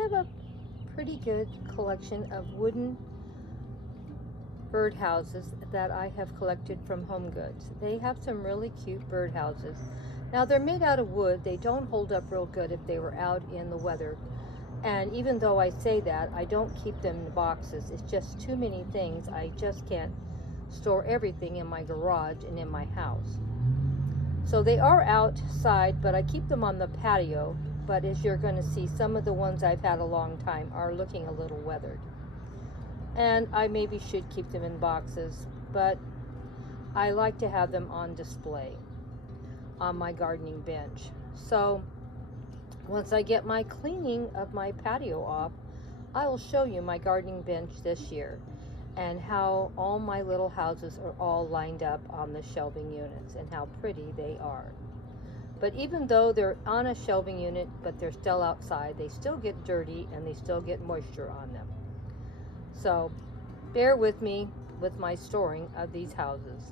have a pretty good collection of wooden birdhouses that I have collected from Home Goods. They have some really cute birdhouses. Now they're made out of wood. They don't hold up real good if they were out in the weather. And even though I say that, I don't keep them in boxes. It's just too many things. I just can't store everything in my garage and in my house. So they are outside, but I keep them on the patio. But as you're going to see, some of the ones I've had a long time are looking a little weathered. And I maybe should keep them in boxes, but I like to have them on display on my gardening bench. So once I get my cleaning of my patio off, I will show you my gardening bench this year and how all my little houses are all lined up on the shelving units and how pretty they are. But even though they're on a shelving unit, but they're still outside, they still get dirty and they still get moisture on them. So bear with me with my storing of these houses.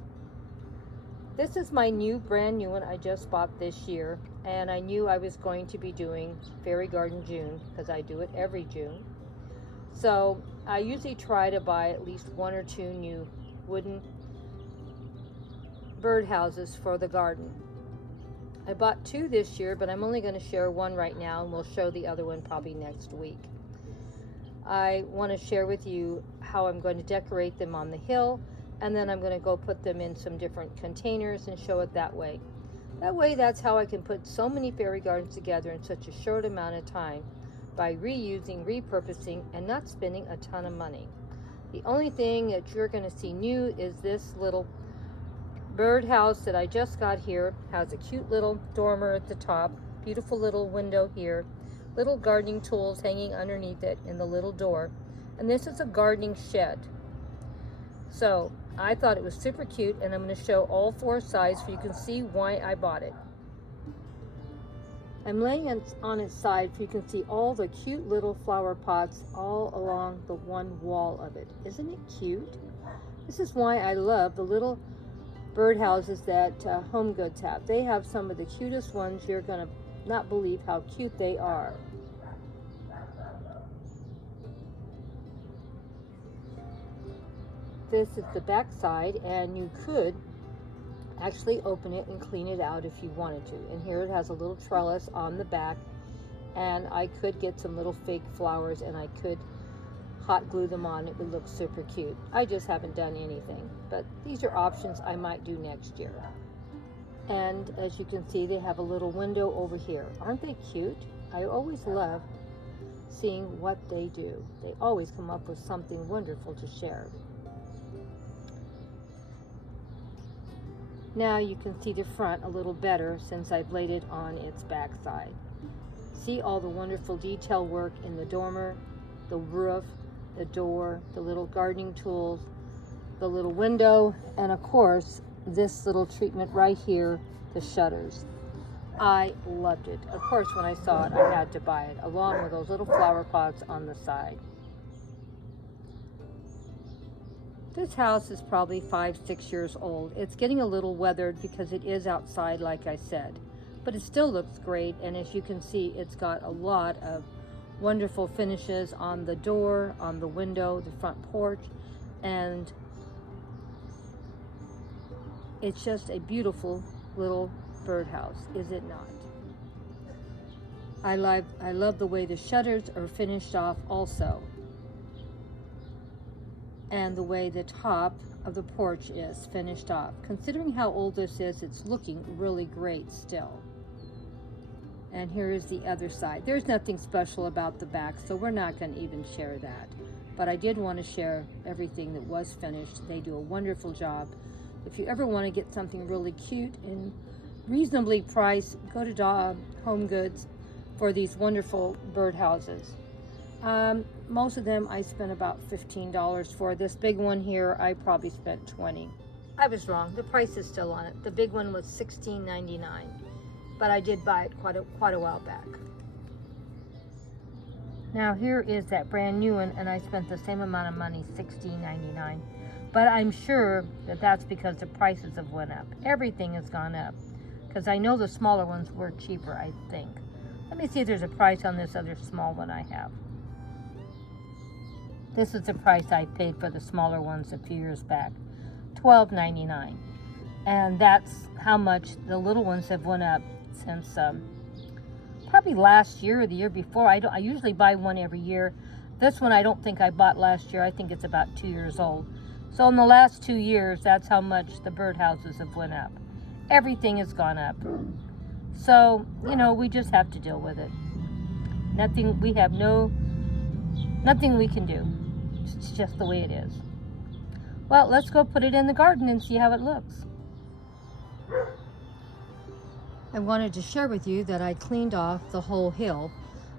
This is my brand new one I just bought this year, and I knew I was going to be doing FairyGarden June because I do it every June. So I usually try to buy at least 1 or 2 new wooden birdhouses for the garden. I bought 2 this year, but I'm only going to share 1 right now, and we'll show the other one probably next week. I want to share with you how I'm going to decorate them on the hill, and then I'm going to go put them in some different containers and show it that way. That's how I can put so many fairy gardens together in such a short amount of time by reusing, repurposing, and not spending a ton of money. The only thing that you're going to see new is this little birdhouse that I just got here. Has a cute little dormer at the top, beautiful little window here, little gardening tools hanging underneath it in the little door, and this is a gardening shed. So I thought it was super cute, and I'm going to show all 4 sides so you can see why I bought it. I'm laying it on its side so you can see all the cute little flower pots all along the one wall of it. Isn't it cute? This is why I love the little birdhouses that Home Goods have. They have some of the cutest ones. You're going to not believe how cute they are. This is the back side, and you could actually open it and clean it out if you wanted to. And here it has a little trellis on the back, and I could get some little fake flowers and I could hot glue them on. It would look super cute. I just haven't done anything, but these are options I might do next year. And as you can see, they have a little window over here. Aren't they cute? I always love seeing what they do. They always come up with something wonderful to share. Now you can see the front a little better since I've laid it on its back side. See all the wonderful detail work in the dormer, the roof, the door, the little gardening tools, the little window, and of course this little treatment right here, the shutters. I loved it. Of course, when I saw it, I had to buy it, along with those little flower pots on the side. This house is probably 5-6 years old. It's getting a little weathered because it is outside, like I said, but it still looks great. And as you can see, it's got a lot of wonderful finishes on the door, on the window, the front porch, and it's just a beautiful little birdhouse, is it not? I love the way the shutters are finished off also, and the way the top of the porch is finished off. Considering how old this is, it's looking really great still. And here is the other side. There's nothing special about the back, so we're not going to even share that. But I did want to share everything that was finished. They do a wonderful job. If you ever want to get something really cute and reasonably priced, go to Home Goods for these wonderful birdhouses. Most of them I spent about $15 for. This big one here, I probably spent $20. I was wrong. The price is still on it. The big one was $16.99, but I did buy it quite a while back. Now here is that brand new one, and I spent the same amount of money, $16.99. But I'm sure that that's because the prices have went up. Everything has gone up, because I know the smaller ones were cheaper, I think. Let me see if there's a price on this other small one I have. This is the price I paid for the smaller ones a few years back, $12.99. And that's how much the little ones have went up since probably last year or the year before. I usually buy one every year. This one I don't think I bought last year. I think it's about 2 years old. So in the last 2 years, that's how much the birdhouses have went up. Everything has gone up. So, you know, we just have to deal with it. Nothing we can do. It's just the way it is. Well, let's go put it in the garden and see how it looks. I wanted to share with you that I cleaned off the whole hill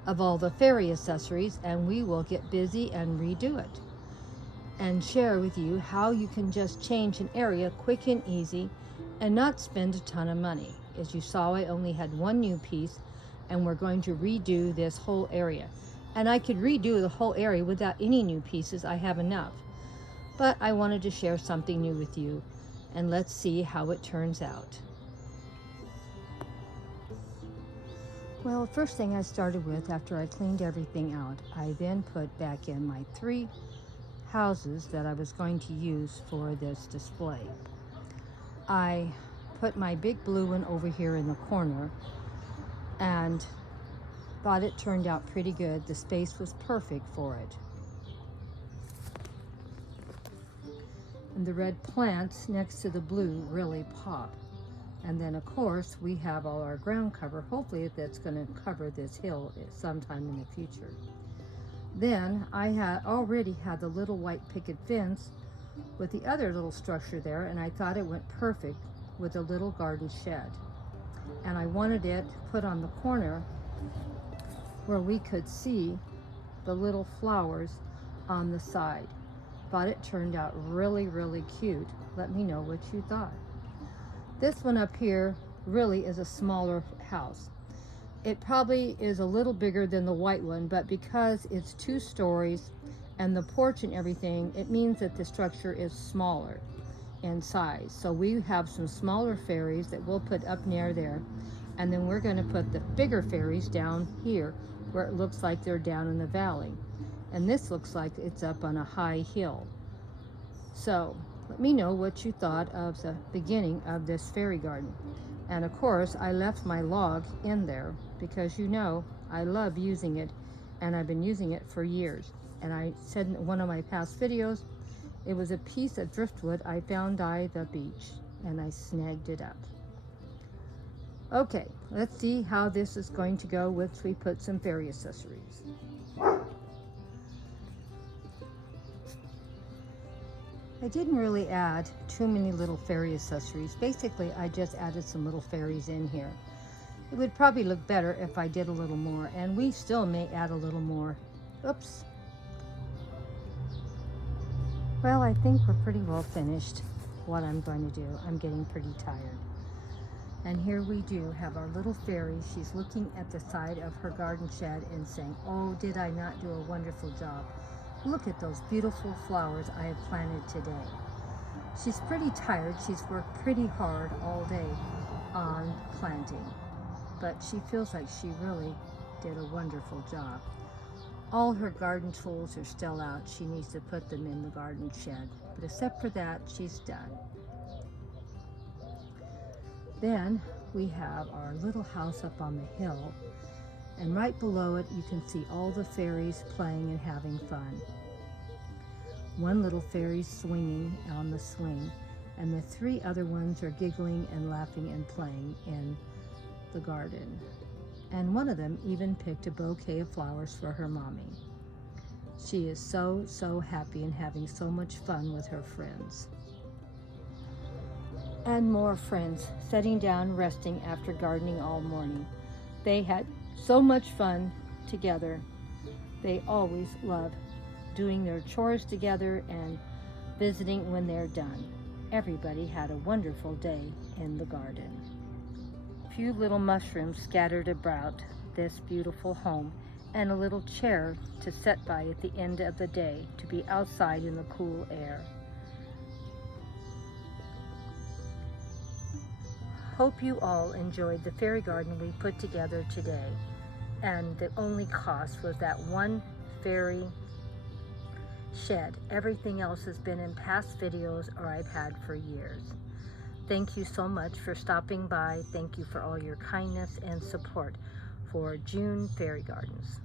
of all the fairy accessories, and we will get busy and redo it and share with you how you can just change an area quick and easy and not spend a ton of money. As you saw, I only had one new piece, and we're going to redo this whole area. And I could redo the whole area without any new pieces. I have enough. But I wanted to share something new with you, and let's see how it turns out. Well, first thing I started with after I cleaned everything out, I then put back in my 3 houses that I was going to use for this display. I put my big blue one over here in the corner and thought it turned out pretty good. The space was perfect for it. And the red plants next to the blue really pop. And then of course we have all our ground cover. Hopefully that's going to cover this hill sometime in the future. Then I had already had the little white picket fence with the other little structure there, and I thought it went perfect with a little garden shed. And I wanted it put on the corner where we could see the little flowers on the side. Thought it turned out really, really cute. Let me know what you thought. This one up here really is a smaller house. It probably is a little bigger than the white one, but because it's 2 stories and the porch and everything, it means that the structure is smaller in size. So we have some smaller fairies that we'll put up near there, and then we're going to put the bigger fairies down here where it looks like they're down in the valley. And this looks like it's up on a high hill. So let me know what you thought of the beginning of this fairy garden. And of course, I left my log in there because you know I love using it, and I've been using it for years. And I said in one of my past videos, it was a piece of driftwood I found by the beach, and I snagged it up. Okay, let's see how this is going to go once we put some fairy accessories. I didn't really add too many little fairy accessories. Basically, I just added some little fairies in here. It would probably look better if I did a little more, and we still may add a little more. Oops. Well, I think we're pretty well finished what I'm going to do. I'm getting pretty tired. And here we do have our little fairy. She's looking at the side of her garden shed and saying, "Oh, did I not do a wonderful job? Look at those beautiful flowers I have planted today." She's pretty tired. She's worked pretty hard all day on planting, but she feels like she really did a wonderful job. All her garden tools are still out. She needs to put them in the garden shed, but except for that, she's done. Then we have our little house up on the hill, and right below it you can see all the fairies playing and having fun. One little fairy swinging on the swing, and the 3 other ones are giggling and laughing and playing in the garden. And one of them even picked a bouquet of flowers for her mommy. She is so, so happy and having so much fun with her friends. And more friends sitting down resting after gardening all morning. They had so much fun together. They always love doing their chores together and visiting when they're done. Everybody had a wonderful day in the garden. A few little mushrooms scattered about this beautiful home, and a little chair to sit by at the end of the day to be outside in the cool air. Hope you all enjoyed the fairy garden we put together today. and the only cost was that one fairy shed. Everything else has been in past videos or I've had for years. Thank you so much for stopping by. Thank you for all your kindness and support for June Fairy Gardens.